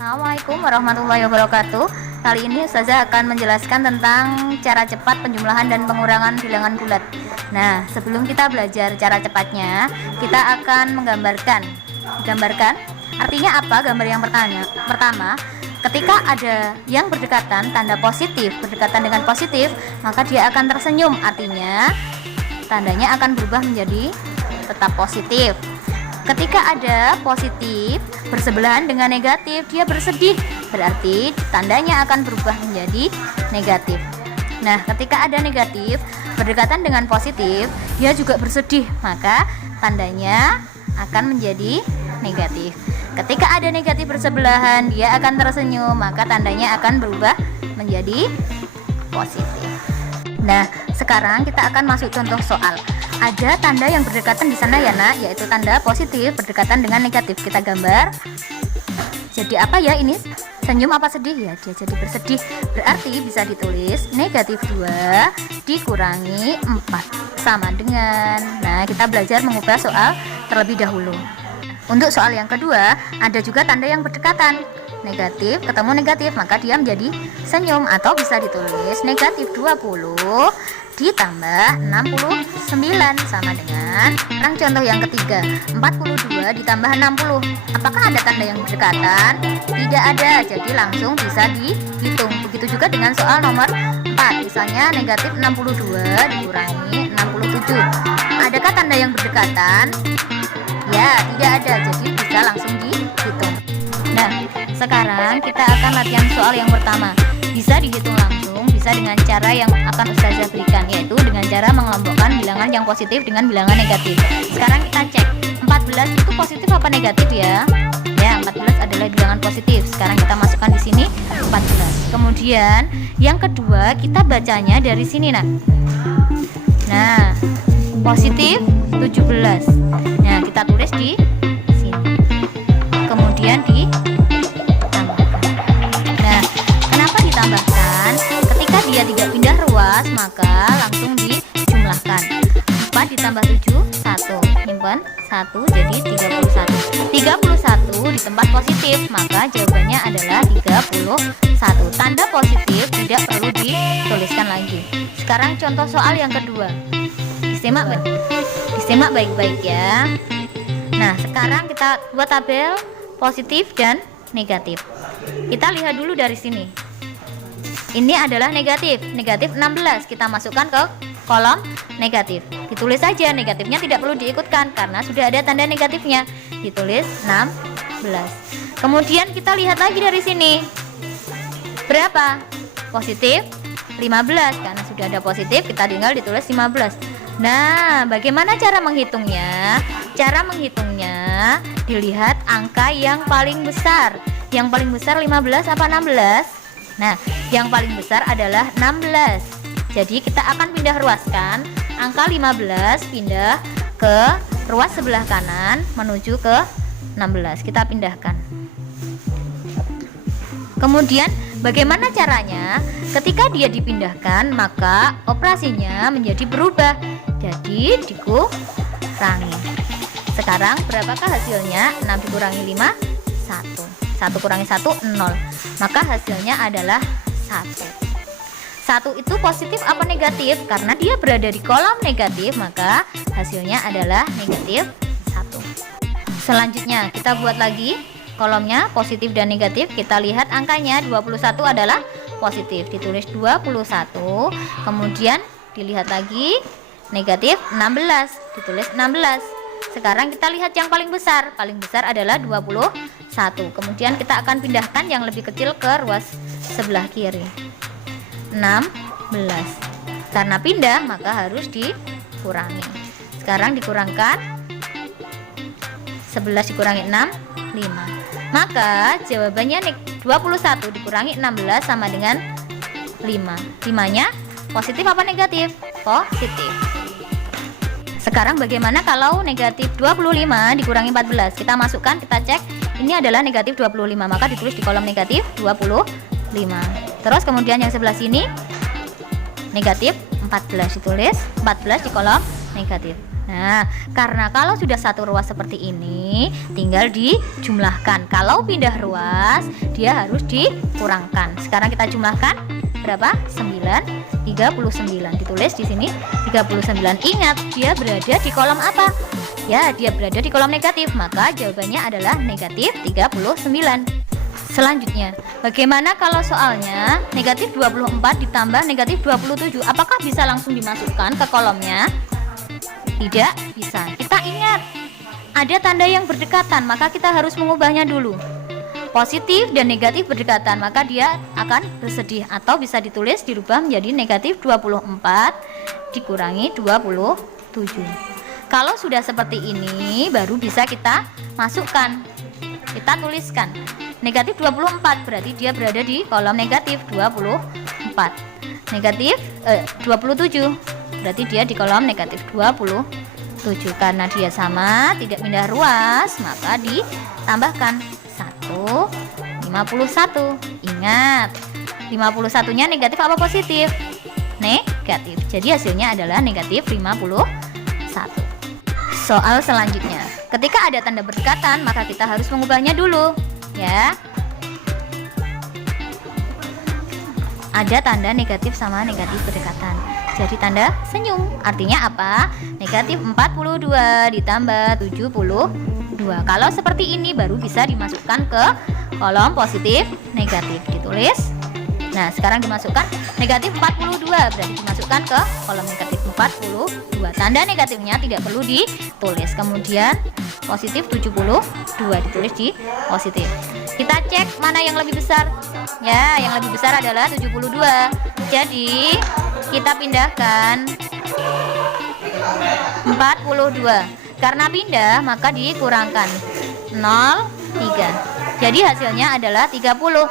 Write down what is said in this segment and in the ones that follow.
Assalamualaikum warahmatullahi wabarakatuh. Kali ini Ustazah akan menjelaskan tentang cara cepat penjumlahan dan pengurangan bilangan bulat. Nah, sebelum kita belajar cara cepatnya, kita akan menggambarkan. Artinya apa gambar yang pertama? Ketika ada yang berdekatan, tanda positif, berdekatan dengan positif, maka dia akan tersenyum. Artinya, tandanya akan berubah menjadi tetap positif. Ketika ada positif bersebelahan dengan negatif, dia bersedih, berarti tandanya akan berubah menjadi negatif. Nah, ketika ada negatif berdekatan dengan positif, dia juga bersedih, maka tandanya akan menjadi negatif. Ketika ada negatif bersebelahan, dia akan tersenyum, maka tandanya akan berubah menjadi positif. Nah, sekarang kita akan masuk contoh soal. Ada tanda yang berdekatan di sana ya nak, yaitu tanda positif berdekatan dengan negatif. Kita gambar. Jadi apa ya ini? Senyum apa sedih ya? Dia jadi bersedih. Berarti bisa ditulis negatif 2 dikurangi 4 sama dengan. Nah, kita belajar mengubah soal terlebih dahulu. Untuk soal yang kedua, ada juga tanda yang berdekatan. Negatif ketemu negatif, maka dia menjadi senyum, atau bisa ditulis negatif 20 ditambah 69 sama dengan. Sekarang contoh yang ketiga, 42 ditambah 60. Apakah ada tanda yang berdekatan? Tidak ada, jadi langsung bisa dihitung. Begitu juga dengan soal nomor 4, misalnya negatif 62 dikurangi 67. Adakah tanda yang berdekatan? Ya, tidak ada, jadi bisa langsung dihitung. Nah, sekarang kita akan latihan soal yang pertama. Bisa dihitung langsung, bisa dengan cara yang akan Ustazah berikan, yaitu dengan cara mengelompokkan bilangan yang positif dengan bilangan negatif. Sekarang kita cek, 14 itu positif apa negatif ya? Ya, 14 adalah bilangan positif. Sekarang kita masukkan di sini 14. Kemudian yang kedua, kita bacanya dari sini Nah, positif 17. Nah, kita tulis di sini. Kemudian ditambahkan. Ketika dia tidak pindah ruas, maka langsung dijumlahkan. 4 ditambah 7, 1. Simpan 1 jadi 31. 31 di tempat positif, maka jawabannya adalah 31. Tanda positif tidak perlu dituliskan lagi. Sekarang contoh soal yang kedua. Disimak baik-baik ya. Nah, sekarang kita buat tabel positif dan negatif. Kita lihat dulu dari sini. Ini adalah negatif 16. Kita masukkan ke kolom negatif. Ditulis saja, negatifnya tidak perlu diikutkan karena sudah ada tanda negatifnya. Ditulis 16. Kemudian kita lihat lagi dari sini. Berapa? Positif 15. Karena sudah ada positif, kita tinggal ditulis 15. Nah, bagaimana cara menghitungnya? Cara menghitungnya dilihat angka yang paling besar. Yang paling besar 15 apa 16? Nah, yang paling besar adalah 16. Jadi kita akan pindah ruaskan angka 15 pindah ke ruas sebelah kanan menuju ke 16. Kita pindahkan. Kemudian bagaimana caranya? Ketika dia dipindahkan, maka operasinya menjadi berubah. Jadi dikurangi. Sekarang berapakah hasilnya? 6 dikurangi 5, 1. 1 kurangi 1, 0. Maka hasilnya adalah 1. 1 itu positif apa negatif? Karena dia berada di kolom negatif, maka hasilnya adalah negatif 1. Selanjutnya kita buat lagi kolomnya positif dan negatif. Kita lihat angkanya 21 adalah positif. Ditulis 21. Kemudian dilihat lagi negatif 16. Ditulis 16. Sekarang kita lihat yang paling besar. Paling besar adalah 21. Kemudian kita akan pindahkan yang lebih kecil ke ruas sebelah kiri. 16. Karena pindah maka harus dikurangi. Sekarang dikurangkan. 11 dikurangi 6, 5. Maka jawabannya 21 dikurangi 16 sama dengan 5. 5-nya positif apa negatif? Positif. Sekarang bagaimana kalau negatif 25 dikurangi 14? Kita masukkan, kita cek. Ini adalah negatif 25, maka ditulis di kolom negatif 25. Terus kemudian yang sebelah sini negatif 14, ditulis 14 di kolom negatif. Nah, karena kalau sudah satu ruas seperti ini, tinggal dijumlahkan. Kalau pindah ruas, dia harus dikurangkan. Sekarang kita jumlahkan berapa? 9, 39. Ditulis di sini 39. Ingat, dia berada di kolom apa? Ya, dia berada di kolom negatif, maka jawabannya adalah negatif 39. Selanjutnya, bagaimana kalau soalnya negatif 24 ditambah negatif 27? Apakah bisa langsung dimasukkan ke kolomnya? Tidak bisa. Kita ingat, ada tanda yang berdekatan, maka kita harus mengubahnya dulu. Positif dan negatif berdekatan, maka dia akan bersedih, atau bisa ditulis dirubah menjadi negatif 24 dikurangi 27. Kalau sudah seperti ini, baru bisa kita masukkan. Kita tuliskan negatif 24, berarti dia berada di kolom negatif 24. Negatif 27, berarti dia di kolom negatif 27. Karena dia sama, tidak pindah ruas, maka ditambahkan 51. Ingat, 51 nya negatif apa positif? Negatif. Jadi hasilnya adalah negatif 51. Soal selanjutnya, ketika ada tanda berdekatan, maka kita harus mengubahnya dulu, ya. Ada tanda negatif sama negatif berdekatan. Jadi tanda senyum. Artinya apa? Negatif 42 ditambah 72. Kalau seperti ini baru bisa dimasukkan ke kolom positif negatif. Ditulis. Nah, sekarang dimasukkan negatif 42, berarti dimasukkan ke kolom negatif 42. Tanda negatifnya tidak perlu ditulis. Kemudian positif 72 ditulis di positif. Kita cek mana yang lebih besar. Ya, yang lebih besar adalah 72. Jadi kita pindahkan 42. Karena pindah maka dikurangkan 0,3. Jadi hasilnya adalah 30.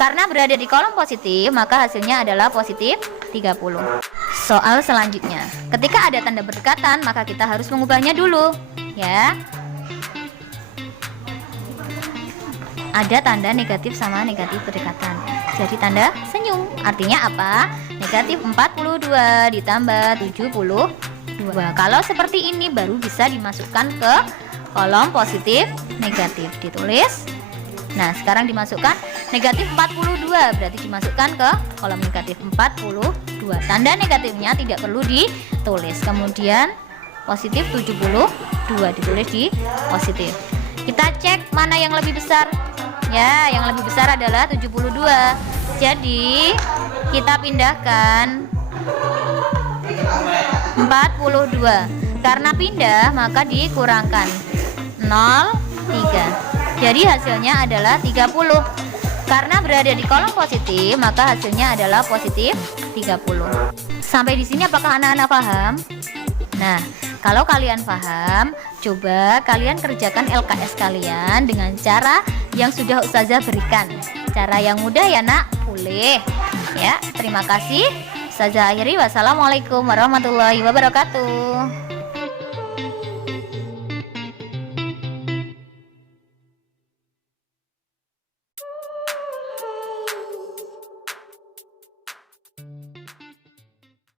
Karena berada di kolom positif, maka hasilnya adalah positif 30. Soal selanjutnya, ketika ada tanda berdekatan, maka kita harus mengubahnya dulu, ya. Ada tanda negatif sama negatif berdekatan. Jadi tanda senyum. Artinya apa? Negatif 42 ditambah 72. Kalau seperti ini baru bisa dimasukkan ke kolom positif negatif. Ditulis. Nah, sekarang dimasukkan negatif 42, berarti dimasukkan ke kolom negatif 42. Tanda negatifnya tidak perlu ditulis. Kemudian positif 72 ditulis di positif. Kita cek mana yang lebih besar. Ya, yang lebih besar adalah 72. Jadi kita pindahkan 42. Karena pindah maka dikurangkan 0,3. Jadi hasilnya adalah 30. Karena berada di kolom positif, maka hasilnya adalah positif 30. Sampai di sini apakah anak-anak paham? Nah, kalau kalian paham, coba kalian kerjakan LKS kalian dengan cara yang sudah Ustazah berikan. Cara yang mudah ya, Nak? Boleh. Ya, terima kasih. Ustazah akhiri. Wassalamualaikum warahmatullahi wabarakatuh.